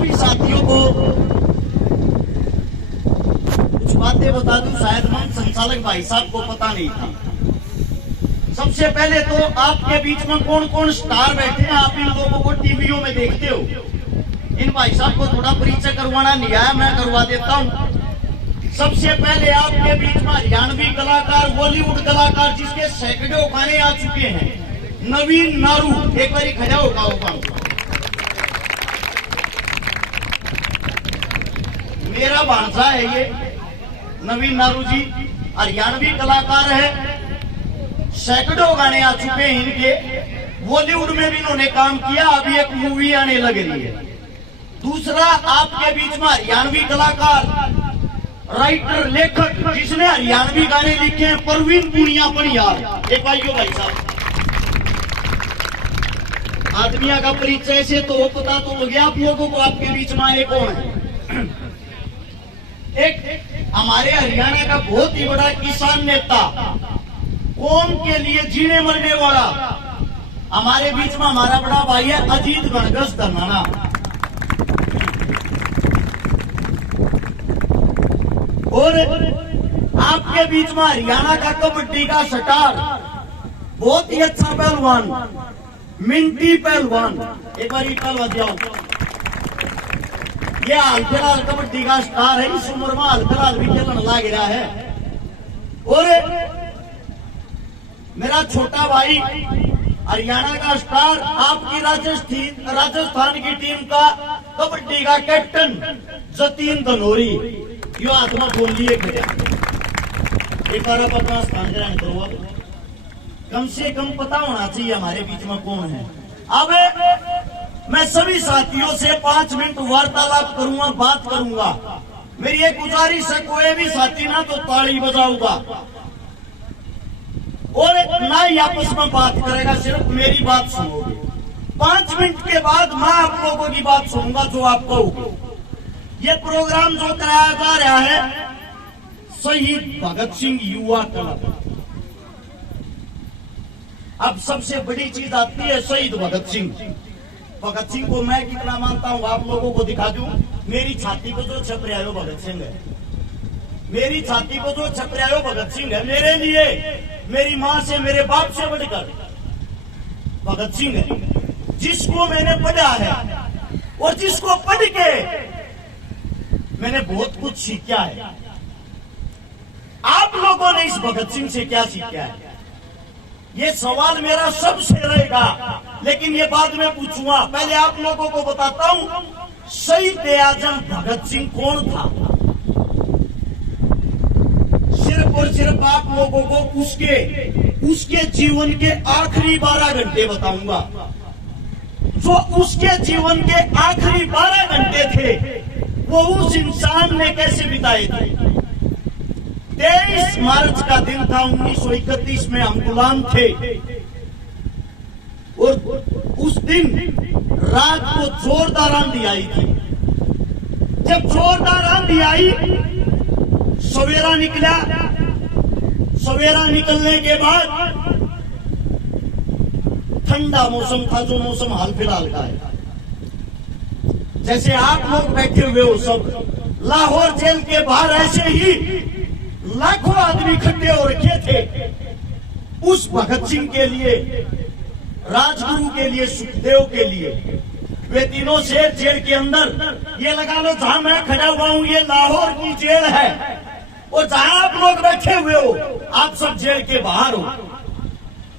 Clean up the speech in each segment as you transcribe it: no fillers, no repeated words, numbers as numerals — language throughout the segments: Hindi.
सभी साथियों को कुछ बातें बता दूं, शायद मन संचालक भाई साहब को पता नहीं था। सबसे पहले तो आपके बीच में कौन कौन स्टार बैठे हैं, आप इन लोगों को टीवियों में देखते हो। इन भाई साहब को थोड़ा परिचय करवाना नहीं आया, मैं करवा देता हूं। सबसे पहले आपके बीच में हरियाणवी कलाकार, बॉलीवुड कलाकार जिसके सैकड़ों गाने आ चुके हैं, नवीन नारू। एक बार खड़ा होगा। मेरा भांजा है ये नवीन नारू जी, हरियाणवी कलाकार है, सैकड़ों गाने आ चुके हैं इनके। बॉलीवुड में भी इन्होंने काम किया, अभी एक मूवी आने लग रही है। दूसरा आपके बीच में हरियाणवी कलाकार, राइटर, लेखक जिसने हरियाणवी गाने लिखे हैं, परवीन पुनिया पनियार। एक भाइयों भाई साहब, आदमिया का परिचय से तो पता तो हो गया आप लोगों को आपके बीच में आए कौन है। एक हमारे हरियाणा का बहुत ही बड़ा किसान नेता, कौम के लिए जीने मरने वाला, हमारे बीच में हमारा बड़ा भाई है अजीत गणगस धर्माना। और आपके बीच में हरियाणा का कबड्डी का स्टार, बहुत ही अच्छा पहलवान, मिंटी पहलवान। एक बार पहलवान जाओ, ये हाल फिलहाल कबड्डी का स्टार है, इस उम्र में हाल फिलहाल भी खेलने लग रहा है। और मेरा छोटा भाई हरियाणा का स्टार, आपकी राजस्थान की टीम का कबड्डी का कैप्टन जतीन धनोरी। यो हाथ में बोल लिए खड़ा, एक बार आप अपना स्थान ग्रहण करो। कम से कम पता होना चाहिए हमारे बीच में कौन है। अब मैं सभी साथियों से 5 मिनट वार्तालाप करूंगा, बात करूंगा। मेरी एक गुजारिश है, कोई भी साथी ना तो ताली बजाऊंगा और ना ही आपस में बात करेगा, सिर्फ मेरी बात सुनोगे। 5 मिनट के बाद मैं आप लोगों की बात सुनूंगा जो आप कहोगे। ये प्रोग्राम जो कराया जा रहा है शहीद भगत सिंह युवा क्लब। अब सबसे बड़ी चीज आती है शहीद भगत सिंह। भगत सिंह को मैं कितना मानता हूं आप लोगों को दिखा दूं। मेरी छाती को जो छप रहा है वो भगत सिंह है। मेरी छाती को जो छप रहा है वो भगत सिंह है। मेरे लिए, मेरी मां से, मेरे बाप से बढ़कर भगत सिंह है, जिसको मैंने पढ़ा है और जिसको पढ़ के मैंने बहुत कुछ सीखा है। आप लोगों ने इस भगत सिंह से क्या सीखा है, ये सवाल मेरा सबसे रहेगा, लेकिन ये बाद में पूछूंगा। पहले आप लोगों को बताता हूं शहीद आजम भगत सिंह कौन था। सिर्फ और सिर्फ आप लोगों को उसके जीवन के आखिरी 12 घंटे बताऊंगा। जो उसके जीवन के आखिरी 12 घंटे थे वो उस इंसान ने कैसे बिताए थे। 23 मार्च का दिन था 1931 में, हम गुलाम थे और उस दिन रात को जोरदार आंधी आई थी। जब जोरदार आंधी आई, सवेरा निकला। सवेरा निकलने के बाद ठंडा मौसम था, जो मौसम हाल फिलहाल का है। जैसे आप लोग बैठे हुए हो सब, लाहौर जेल के बाहर ऐसे ही लाखों आदमी इकट्ठे हो रखे थे उस भगत सिंह के लिए, राजगुरु के लिए, सुखदेव के लिए। वे तीनों शेर जेल के अंदर, ये लगा लो जहां मैं खड़ा हुआ हूं ये लाहौर की जेल है, और जहां आप लोग बैठे हुए हो आप सब जेल के बाहर हो।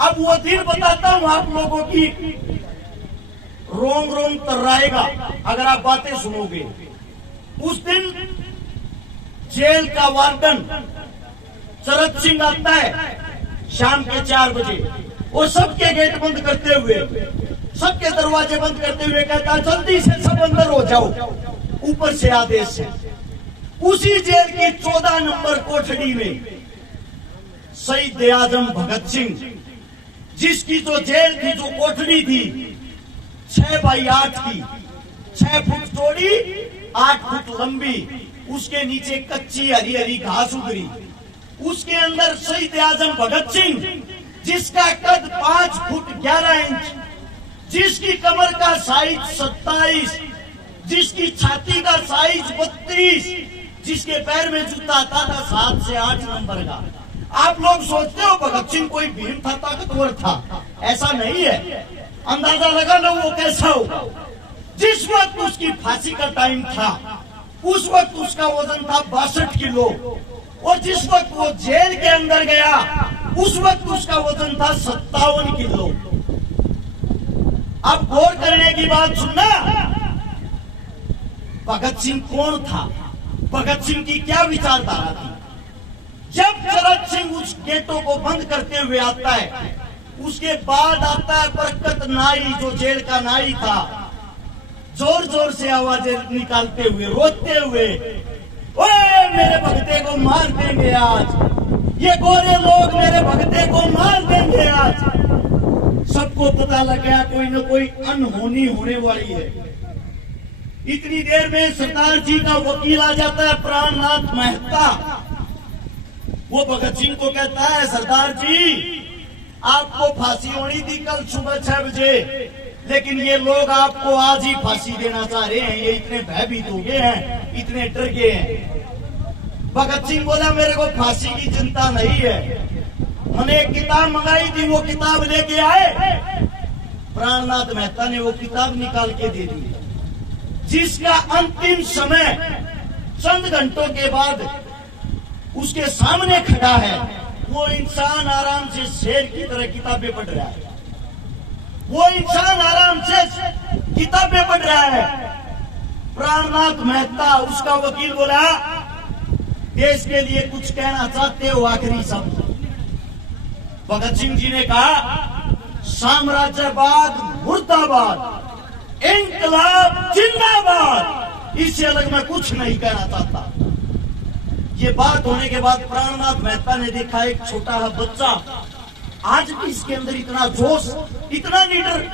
अब वो दिन बताता हूं आप लोगों की, रोम रोम तर्राएगा अगर आप बातें सुनोगे। उस दिन जेल का वार्डन शरद सिंह आता है शाम के 4 बजे और सबके गेट बंद करते हुए, सबके दरवाजे बंद करते हुए कहता जल्दी से सब अंदर हो जाओ, ऊपर से आदेश है। उसी जेल की 14 नंबर कोठड़ी में शहीद आजम भगत सिंह, जिसकी जो जेल थी, जो कोठड़ी थी 6 बाई 8 की, 6 फुट चौड़ी, 8 फुट लंबी, उसके नीचे कच्ची हरी हरी घास उगरी, उसके अंदर शहीद आजम भगत सिंह, जिसका कद 5 फुट 11 इंच, जिसकी कमर का साइज 27 जिसकी छाती का साइज 32, जिसके पैर में जूता आता था 7 से 8 नंबर का। आप लोग सोचते हो भगत सिंह कोई भीम था, ताकतवर था, ऐसा नहीं है। अंदाजा लगा लो वो कैसा होगा। जिस वक्त उसकी फांसी का टाइम था उस वक्त उसका वजन था 62 किलो, और जिस वक्त वो जेल के अंदर गया उस वक्त उसका वजन था 57 किलो। अब गौर करने की बात सुनना, भगत सिंह कौन था, भगत सिंह की क्या विचारधारा थी। जब चरत सिंह उस गेटों को बंद करते हुए आता है, उसके बाद आता है बरकत नाई, जो जेल का नाई था, जोर जोर से आवाजें निकालते हुए, रोते हुए, ओए मेरे भगते को मार देंगे आज, ये गोरे लोग मेरे भगते को मार देंगे आज। सबको पता लग गया कोई न कोई अनहोनी होने वाली है। इतनी देर में सरदार जी का वकील आ जाता है, प्राणनाथ मेहता। वो भगत सिंह को कहता है, सरदार जी आपको फांसी होनी थी कल सुबह 6 बजे, लेकिन ये लोग आपको आज ही फांसी देना चाह रहे हैं, ये इतने भयभीत हो गए हैं, इतने डर गए हैं। भगत सिंह बोला, मेरे को फांसी की चिंता नहीं है, मैंने एक किताब मंगाई थी, वो किताब लेके आए। प्राणनाथ मेहता ने वो किताब निकाल के दे दी, जिसका अंतिम समय चंद घंटों के बाद उसके सामने खड़ा है। वो इंसान आराम से शेर की तरह किताबें पढ़ रहा है, वो इंसान आराम से किताबें पढ़ रहा है। प्राणनाथ मेहता, उसका वकील, बोला, देश के लिए कुछ कहना चाहते हो आखिरी शब्द। भगत सिंह जी ने कहा, साम्राज्यवाद मुर्दाबाद, इंकलाब जिंदाबाद, इससे अलग मैं कुछ नहीं कहना चाहता। ये बात होने के बाद प्राणनाथ मेहता ने देखा एक छोटा बच्चा, आज भी इसके अंदर इतना जोश, इतना लीडर,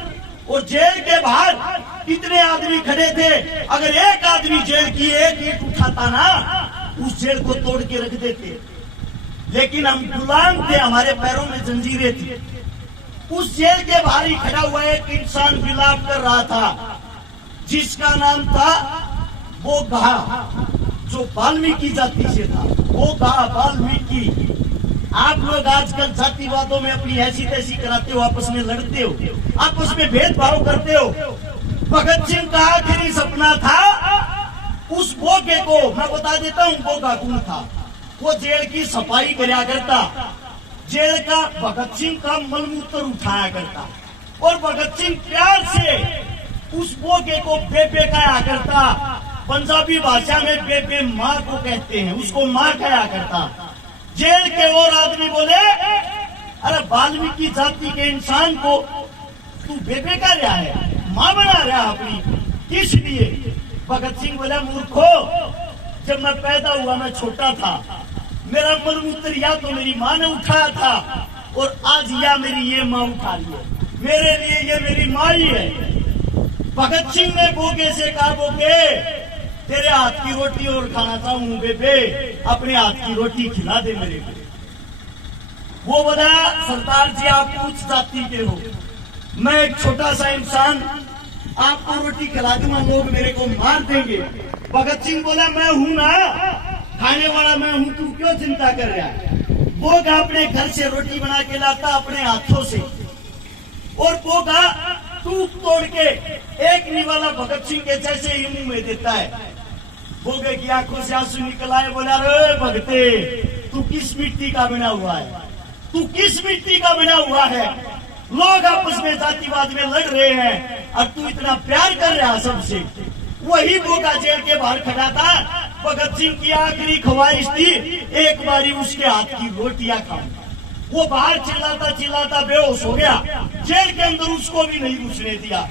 और जेल के बाहर इतने आदमी खड़े थे, अगर एक आदमी जेल की एक ईंट उठाता ना, उस जेल को तोड़ के रख देते। लेकिन हम गुलाम थे, हमारे पैरों में जंजीरें थी। उस जेल के बाहर ही खड़ा हुआ एक इंसान विलाप कर रहा था, जिसका नाम था बोघा, जो वाल्मीकि जाति से था। बोघा, वाल्मीकि। आप लोग आजकल जातिवादों में अपनी ऐसी तैसी कराते हो, आपस में लड़ते हो, आपस में भेदभाव करते हो। भगत सिंह का आखिरी सपना था उस बोघे को, मैं बता देता हूँ बोघा कौन था। वो जेल की सफाई कराया करता, जेल का भगत सिंह का मलमूत्र उठाया करता, और भगत सिंह प्यार से उस बोघे को बेबे कहा करता। पंजाबी भाषा में बेबे माँ को कहते हैं, उसको माँ कहा करता। जेल के और आदमी बोले, अरे वाल्मीकि जाति के इंसान को तू बेबे का रहा है, माँ बना रहा अपनी, किस लिए? भगत सिंह बोला, मूर्खो, जब मैं पैदा हुआ मैं छोटा था, मेरा मलमूत्र या तो मेरी माँ ने उठाया था, और आज या मेरी ये माँ उठा रही है, मेरे लिए ये मेरी माँ ही है। भगत सिंह ने बोगे से कहा, बोगे तेरे हाथ की रोटी और खाना चाहूं बेबे, अपने हाथ की रोटी खिला दे मेरे को। वो बोला, सरदार जी आप उच्च जाति के हो, मैं एक छोटा सा इंसान, आपको रोटी खिला दूंगा, लोग मेरे को मार देंगे। भगत सिंह बोला, मैं हूं ना, खाने वाला मैं हूं, तू क्यों चिंता कर रहा है? वो अपने घर से रोटी बना के लाता अपने हाथों से, और वो टूक तोड़ के एक निवाला भगत सिंह के जैसे ही मुंह में देता है। बोगे की आंखों से आंसू निकल आए, बोला, रे भगते, तू किस मिट्टी का बना हुआ है, तू किस मिट्टी का बना हुआ है? लोग आपस में जातिवाद में लड़ रहे हैं और तू इतना प्यार कर रहा है सबसे। वही बोगा जेल के बाहर खड़ा था। भगत सिंह की आखिरी ख्वाहिश थी एक बारी उसके हाथ की रोटियां खाऊं। वो बाहर चिल्लाता चिल्लाता बेहोश हो गया, जेल के अंदर उसको भी नहीं घुसने दिया।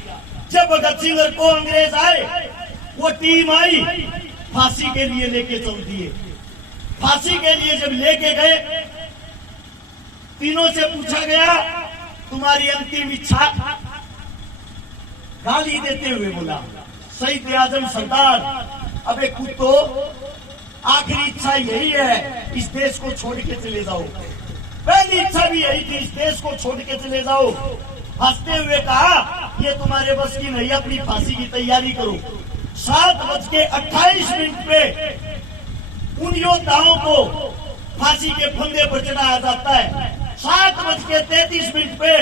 जब भगत सिंह को अंग्रेज आए, वो टीम आई, फांसी के लिए लेके चल दिए। फांसी के लिए जब लेके गए, तीनों से पूछा गया तुम्हारी अंतिम इच्छा? गाली देते हुए बोला, शहीद आजम सरदार, अबे कुत्तो, आखिरी इच्छा यही है, इस देश को छोड़ के चले जाओ। पहली इच्छा भी यही थी, इस देश को छोड़ के चले जाओ। हंसते हुए कहा, ये तुम्हारे बस की नहीं, अपनी फांसी की तैयारी करो। 7:28 पे उन योद्धाओं को फांसी के फंदे पर चढ़ाया जाता है। 7:33 पे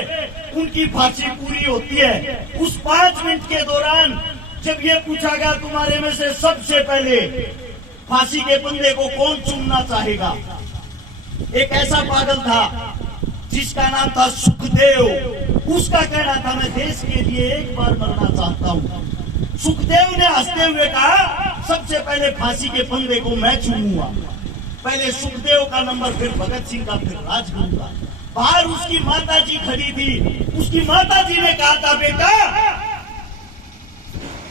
उनकी फांसी पूरी होती है। उस 5 मिनट के दौरान जब ये पूछा गया तुम्हारे में से सबसे पहले फांसी के फंदे को कौन चूमना चाहेगा, एक ऐसा पागल था जिसका नाम था सुखदेव। उसका कहना था मैं देश के लिए एक बार मरना चाहता हूँ। सुखदेव ने हंसते हुए कहा सबसे पहले फांसी के फंदे को मैं चूमूंगा। पहले सुखदेव का नंबर, फिर भगत सिंह का, फिर राजगुरु का। बाहर उसकी माताजी खड़ी थी। उसकी माताजी ने कहा था बेटा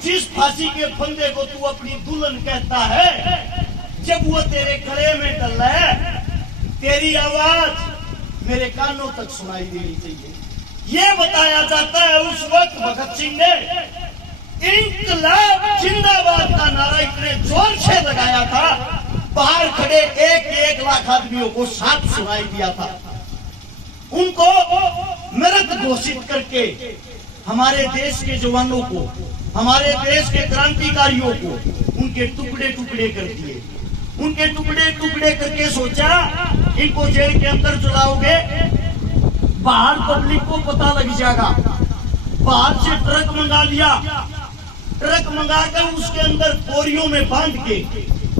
जिस फांसी के फंदे को तू अपनी दुल्हन कहता है, जब वो तेरे गले में डल है तेरी आवाज मेरे कानों तक सुनाई देनी चाहिए। ये बताया जाता है उस वक्त भगत सिंह ने इंकलाब जिंदाबाद का नारा इतने जोर से लगाया था, बाहर खड़े 1 लाख आदमियों को साथ सुनाई दिया था। उनको मृत घोषित करके हमारे देश के जवानों को, हमारे देश के क्रांतिकारियों को उनके टुकड़े टुकड़े कर दिए। उनके टुकड़े टुकड़े करके सोचा इनको जेल के अंदर चलाओगे, बाहर पब्लिक को पता लग जाएगा। बाहर से ट्रक मंगा लिया, ट्रक मंगाकर उसके अंदर बोरियों में बांध के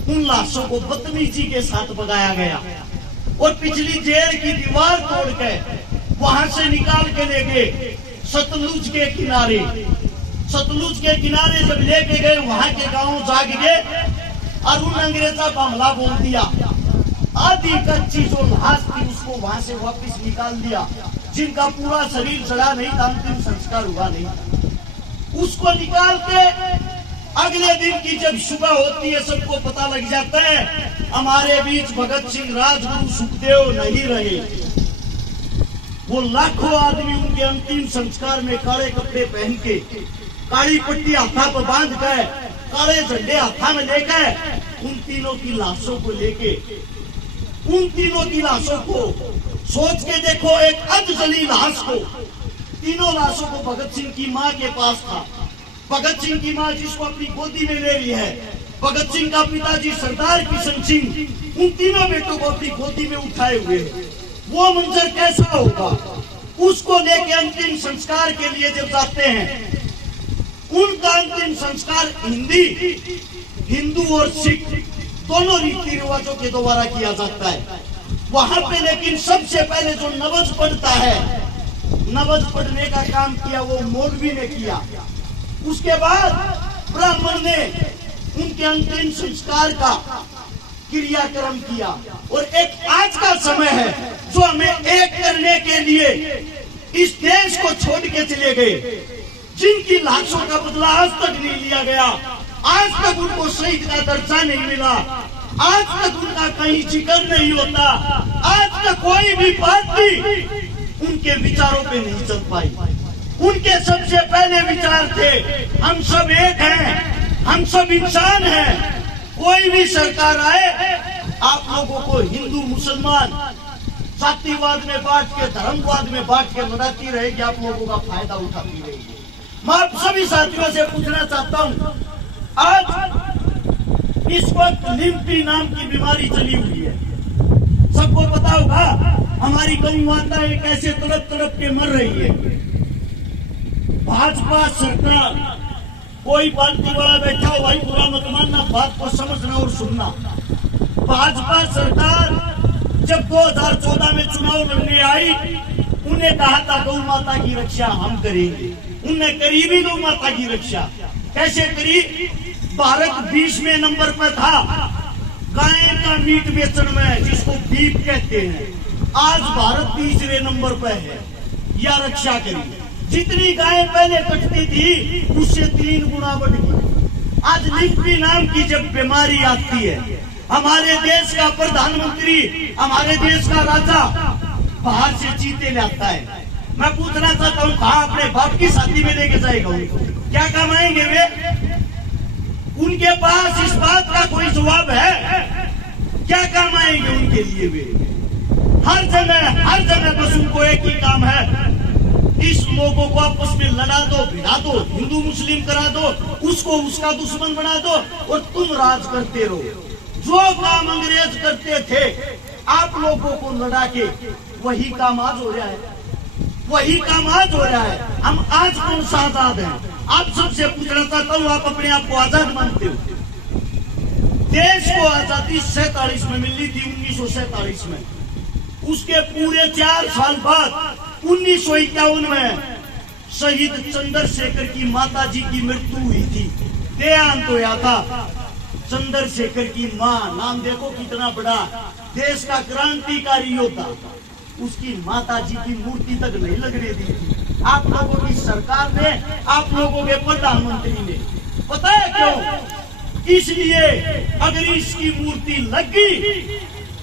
उन लाशों को बदतमीजी के साथ भगाया गया और पिछली जेल की दीवार तोड़कर वहां से निकाल के ले गए सतलुज के किनारे। सतलुज के किनारे जब लेके गए वहां के गांव जाग गए और उन अंग्रेजा का हमला बोल दिया। आधी कच्ची जो लाश थी उसको वहां से वापस निकाल दिया। जिनका पूरा शरीर सड़ा नहीं था, अंतिम संस्कार हुआ नहीं था, उसको निकाल के अगले दिन की जब सुबह होती है सबको पता लग जाता है हमारे बीच भगत सिंह, राजगुरु, सुखदेव नहीं रहे। वो लाखों आदमी उनके अंतिम संस्कार में काले कपड़े पहन के, काली पट्टी हाथा पर बांध कर, काले झंडे हाथा में लेकर उन तीनों की लाशों को लेके, उन तीनों की लाशों को सोच के देखो, एक अधजली लाश को, तीनों लाशों को भगत सिंह की माँ के पास था। भगत सिंह की माँ जिसको अपनी गोदी में ले ली है, भगत सिंह का पिताजी सरदार किशन सिंह उन तीनों बेटों को अपनी गोदी में उठाए हुए। वो मंजर कैसा होगा? उसको लेके अंतिम संस्कार के लिए जब जाते हैं, उनका अंतिम संस्कार हिंदू और सिख दोनों रीति रिवाजों के द्वारा किया जाता है वहां पे। लेकिन सबसे पहले जो नवज पढ़ता है, नवज पढ़ने का काम किया वो मौलवी ने किया। उसके बाद ब्राह्मण ने उनके अंतिम संस्कार का क्रियाक्रम किया। और एक आज का समय है जो हमें एक करने के लिए इस देश को छोड़ के चले गए, जिनकी लाशों का बदला आज तक नहीं लिया गया, आज तक उनको शहीद का दर्जा नहीं मिला, आज तक उनका कहीं जिक्र नहीं होता, आज तक कोई भी पार्टी उनके विचारों पे नहीं चल पाई। उनके सबसे पहले विचार थे हम सब एक हैं, हम सब इंसान हैं। कोई भी सरकार आए आप लोगों को हिंदू मुसलमान जातिवाद में बांट के, धर्मवाद में बांट के लड़ाती रहेगी, आप लोगों का फायदा उठाती रहेगी। मैं आप सभी साथियों से पूछना चाहता हूँ, आज इस वक्त लिम्पी नाम की बीमारी चली हुई है, सबको पता होगा। हमारी गौ माताएं कैसे तड़प तड़प के मर रही है। भाजपा सरकार, कोई पार्टी वाला बैठा हो भाई बुरा मत मानना, बात को समझना और सुनना। भाजपा सरकार जब 2014 में चुनाव लड़ने आई, उन्हें कहा था गौ माता की रक्षा हम करेंगे। उनने करी भी गौ माता की रक्षा। कैसे करी? भारत 20वें नंबर पर था गाय का मीट बेचने में, जिसको बीफ कहते हैं। आज भारत 30वें नंबर पर है। या रक्षा करी, जितनी गाय पहले कटती थी उससे 3 गुना बढ़ गई। आज लिम्पी नाम की जब बीमारी आती है, हमारे देश का प्रधानमंत्री, हमारे देश का राजा बाहर से चीते लाता है। मैं पूछना चाहता हूँ कहाँ अपने बाप की शादी में लेके जाएगा उनको? क्या कमाएंगे वे? उनके पास इस बात का कोई जवाब है? क्या काम आएंगे उनके लिए वे? हर जगह बस उनको एक ही काम है, इस लोगों को आपस में लड़ा दो, भिड़ा दो, हिंदू मुस्लिम करा दो, उसको उसका दुश्मन बना दो और तुम राज करते रहो। जो काम अंग्रेज करते थे आप लोगों को लड़ा के, वही काम आज हो रहा है, वही काम आज हो रहा है। हम आज कौन सा आजाद हैं? आप सबसे पूछना चाहता हूँ, आप अपने आप को आजाद मानते हो? देश को आजादी 47 में मिली थी, 1947 में। उसके पूरे 4 साल बाद 1951 में शहीद चंद्रशेखर की माता जी की मृत्यु हुई थी, देहांत होया था। चंद्रशेखर की मां, नाम देखो कितना बड़ा, देश का क्रांतिकारी योद्धा, उसकी माता जी की मूर्ति तक नहीं लगने दी थी आप लोगों की सरकार ने, आप लोगों के प्रधानमंत्री ने। पता है क्यों? इसलिए अगर इसकी मूर्ति लगी,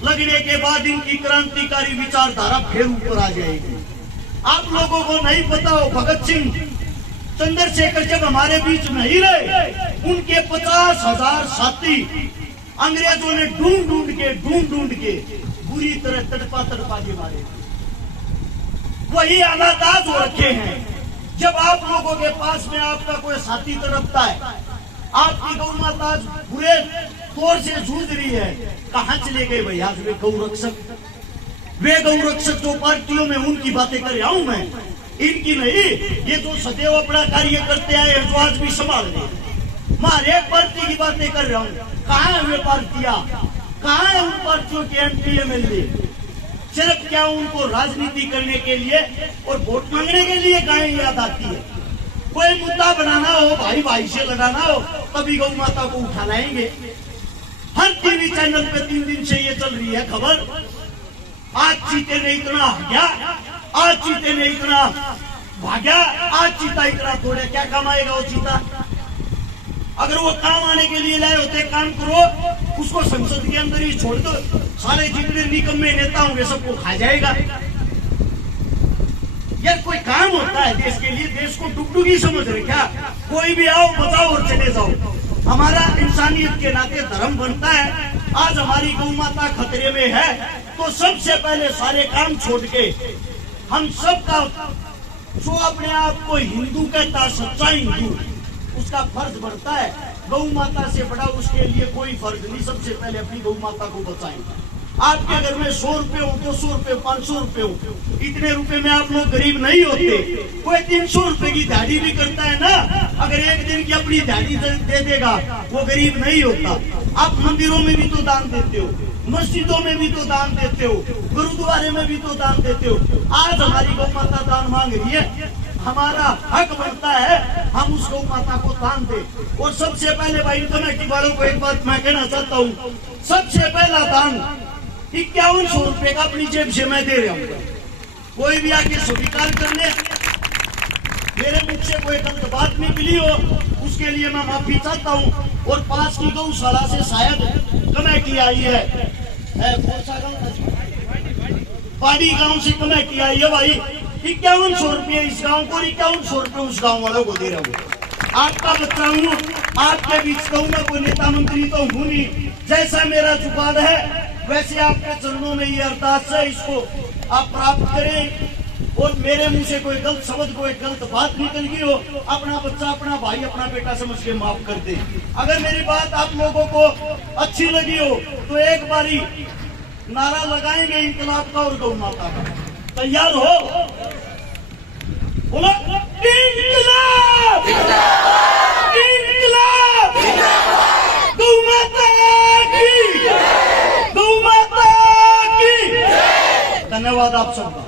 लगने के बाद इनकी क्रांतिकारी विचारधारा फिर ऊपर आ जाएगी। आप लोगों को नहीं पता हो, भगत सिंह, चंद्रशेखर जब हमारे बीच नहीं रहे, उनके 50,000 साथी अंग्रेजों ने ढूंढ ढूंढ के बुरी तरह तड़पा के मारे। वही हालात आज हो रखे हैं। जब आप लोगों के पास में आपका कोई साथी तड़पता है, आपकी गौ माता आज बुरे तौर से जूझ रही है, कहां चले गए भैया वे गौरक्षक? वे गौरक्षक जो पार्टियों में, उनकी बातें कर रहा हूं मैं, इनकी नहीं। ये जो सदैव अपना कार्य करते आए हैं, जो आज भी संभाल रहे, मैं हर एक पार्टी की बातें कर रहा हूँ। कहाँ है वे पार्टियां? कहाँ है उन पार्टियों के MP MLA? सिर्फ क्या उनको राजनीति करने के लिए और वोट मांगने के लिए गायें याद आती है? कोई मुद्दा बनाना हो, भाई भाई से लड़ाना हो, तभी गौ माता को उठा लाएंगे। हर टीवी चैनल पे 3 दिन से ये चल रही है खबर, आज चीते ने इतना भाग्या, आज चीते ने इतना भाग्या, आज चीता इतना तोड़े। क्या काम आएगा वो चीता? अगर वो काम आने के लिए लाए होते, काम करो, उसको संसद के अंदर ही छोड़ दो, सारे जितने निकम्मे नेता होंगे सबको खा जाएगा। यार कोई काम होता है देश के लिए, देश को डुगडुगी समझ रहे क्या? कोई भी आओ, बचाओ और चले जाओ। हमारा इंसानियत के नाते धर्म बनता है। आज हमारी गौ माता खतरे में है, तो सबसे पहले सारे काम छोड़ के हम सबका, जो अपने आप को हिंदू कहता, सच्चा हिंदू, उसका फर्ज बनता है। गौ माता से बड़ा उसके लिए कोई फर्ज नहीं। सबसे पहले अपनी गौ माता को बचाएं। आपके घर में 100 रुपए हो, 200 रुपए, 500 रुपए हो, इतने रुपए में आप लोग गरीब नहीं होते। कोई 300 रुपए की दिहाड़ी भी करता है ना, अगर एक दिन की अपनी दिहाड़ी दे देगा, वो गरीब नहीं होता। आप मंदिरों में भी तो दान देते हो, मस्जिदों में भी तो दान देते हो, गुरुद्वारे में भी तो दान देते हो। आज हमारी गौ माता दान मांग रही है, हमारा हक बनता है हम उस गौ माता को दान दे। और सबसे पहले भाई कमेटी वालों को एक बात मैं कहना चाहता हूँ, सबसे पहला दान 5100 रुपए का अपनी जेब से मैं दे रहा हूँ। कोई भी आके स्वीकार कर ले, मेरे मुख से कोई गलत बात निकली हो उसके लिए मैं माफी चाहता हूँ। और पास की गौशाला से शायद कमेटी आई है, पाड़ी गांव से कमेटी आई है भाई। 5100 रुपये इस गांव को, 5100 रुपये उस गांव वालों को दे रहा हूँ। आपका बच्चा हूँ, आपके बीच कहूँ मैं, कोई नेता मंत्री तो हूँ नहीं। जैसा मेरा जुबान है वैसे आपके चरणों में ये अरदास है, इसको आप प्राप्त करें। और मेरे मुंह से कोई गलत शब्द, कोई गलत बात निकल गई हो, अपना बच्चा, अपना भाई, अपना बेटा समझ के माफ कर दे। अगर मेरी बात आप लोगों को अच्छी लगी हो तो एक बारी नारा लगाएंगे इंकलाब का और गौ माता का। तैयार हो? बोलो इंकलाब, इंकलाब, गौ माता की, गौ माता की। धन्यवाद आप सबका।